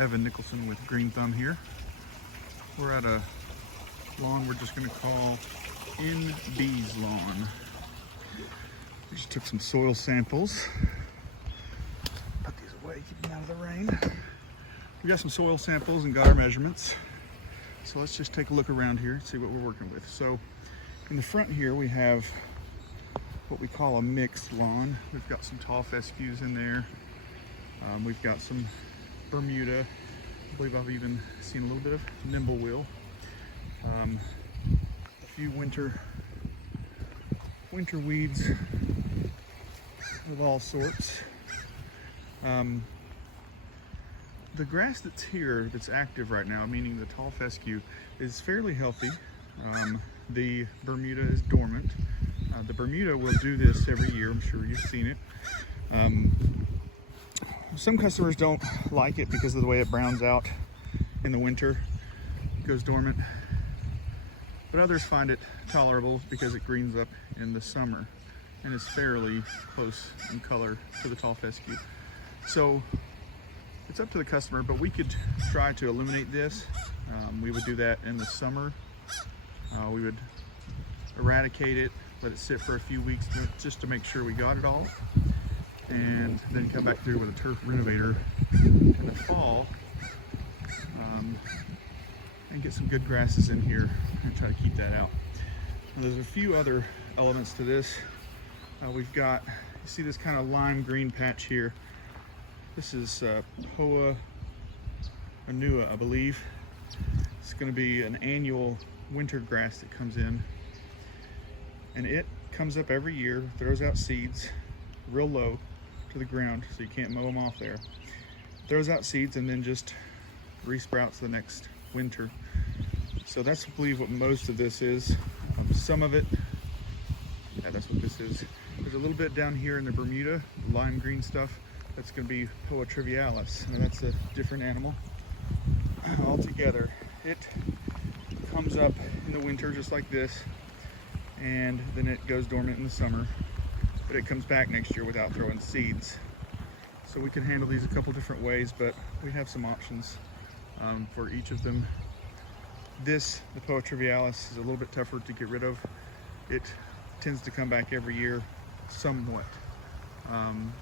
Evan Nicholson with Green Thumb here. We're at a lawn we're just going to call NB's lawn. We just took some soil samples. Put these away, keep them out of the rain. We got some soil samples and got our measurements. So let's just take a look around here and see what we're working with. So in the front here we have what we call a mixed lawn. We've got some tall fescues in there. We've got some Bermuda. I believe I've even seen a little bit of Nimblewheel. A few winter weeds of all sorts. The grass that's here, that's active right now, meaning the tall fescue, is fairly healthy. The Bermuda is dormant. The Bermuda will do this every year. I'm sure you've seen it. Some customers don't like it because of the way it browns out in the winter, it goes dormant. But others find it tolerable because it greens up in the summer and is fairly close in color to the tall fescue. So it's up to the customer, but we could try to eliminate this. We would do that in the summer. We would eradicate it, let it sit for a few weeks just to make sure we got it all, and then come back through with a turf renovator in the fall and get some good grasses in here and try to keep that out. Now, there's a few other elements to this. We've got, you see this kind of lime green patch here. This is Poa annua, I believe. It's going to be an annual winter grass that comes in, and it comes up every year, throws out seeds real low to the ground, so you can't mow them off there. Throws out seeds and then just resprouts the next winter. So that's, I believe, what most of this is. Some of it, yeah, that's what this is. There's a little bit down here in the Bermuda, the lime green stuff. That's going to be Poa trivialis. Now that's a different animal altogether. It comes up in the winter just like this, and then it goes dormant in the summer, but it comes back next year without throwing seeds. So we can handle these a couple different ways, but we have some options for each of them. This, the Poa trivialis, is a little bit tougher to get rid of. It tends to come back every year somewhat.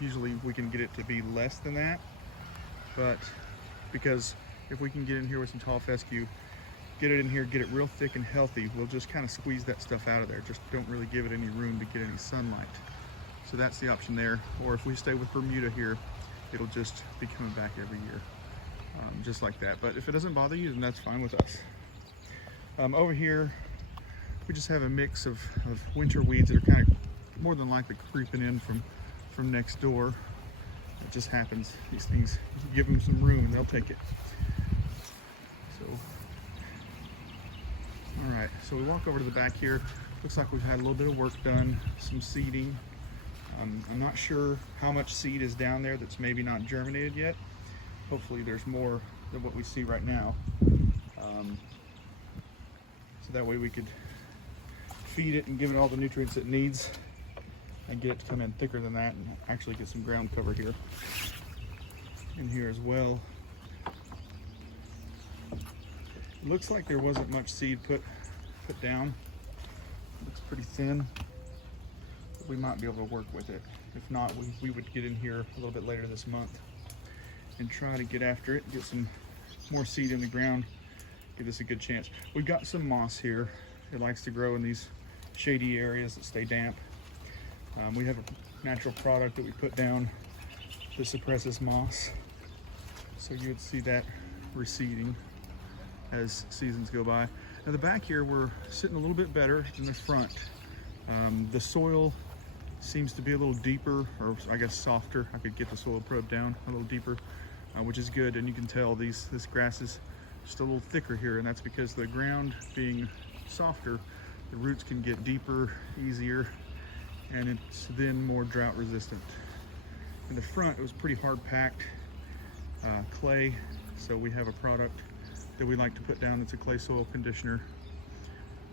Usually we can get it to be less than that, but because if we can get in here with some tall fescue, get it in here, get it real thick and healthy, we'll just kind of squeeze that stuff out of there. Just don't really give it any room to get any sunlight. So that's the option there. Or if we stay with Bermuda here, it'll just be coming back every year, just like that. But if it doesn't bother you, then that's fine with us. Over here, we just have a mix of winter weeds that are kind of more than likely creeping in from next door. It just happens. These things, you give them some room and they'll take it. So, all right, so we walk over to the back here. Looks like we've had a little bit of work done, some seeding. I'm not sure how much seed is down there that's maybe not germinated yet. Hopefully there's more than what we see right now. So that way we could feed it and give it all the nutrients it needs and get it to come in thicker than that and actually get some ground cover here in here as well. It looks like there wasn't much seed put down. Looks pretty thin, but we might be able to work with it. If not, we would get in here a little bit later this month and try to get after it, get some more seed in the ground, give this a good chance. We've got some moss here. It likes to grow in these shady areas that stay damp. We have a natural product that we put down to suppress this moss. So you would see that receding as seasons go by. Now the back here, we're sitting a little bit better than the front. The soil seems to be a little deeper, or I guess softer. I could get the soil probe down a little deeper, which is good. And you can tell this grass is just a little thicker here, and that's because the ground being softer, the roots can get deeper, easier, and it's then more drought resistant. In the front, it was pretty hard packed clay, so we have a product that we like to put down. It's a clay soil conditioner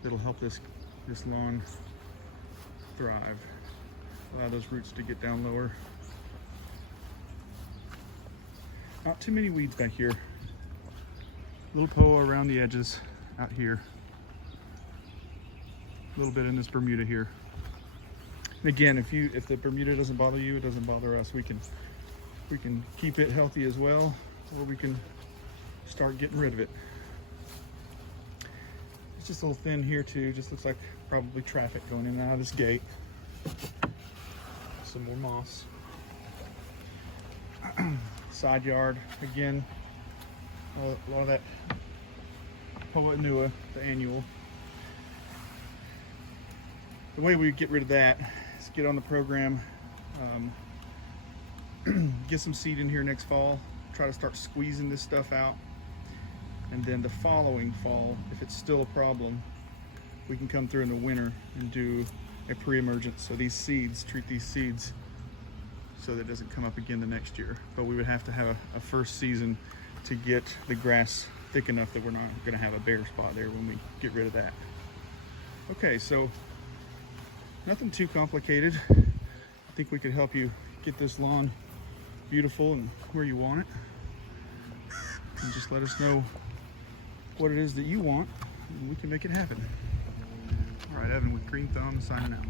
that'll help this lawn thrive, allow those roots to get down lower. Not too many weeds back here. Little POA around the edges out here. A little bit in this Bermuda here. And again, if the Bermuda doesn't bother you, it doesn't bother us. We can keep it healthy as well, or we can start getting rid of it. It's just a little thin here too. Just looks like probably traffic going in and out of this gate. Some more moss. Side yard, again, a lot of that Poa Annua, the annual. The way we get rid of that is get on the program, get some seed in here next fall, try to start squeezing this stuff out, and then the following fall, if it's still a problem, we can come through in the winter and do a pre-emergence. So these seeds, treat these seeds so that it doesn't come up again the next year. But we would have to have a first season to get the grass thick enough that we're not gonna have a bare spot there when we get rid of that. Okay, so nothing too complicated. I think we could help you get this lawn beautiful and where you want it. And just let us know what it is that you want, and we can make it happen. All right, Evan with Green Thumb signing out.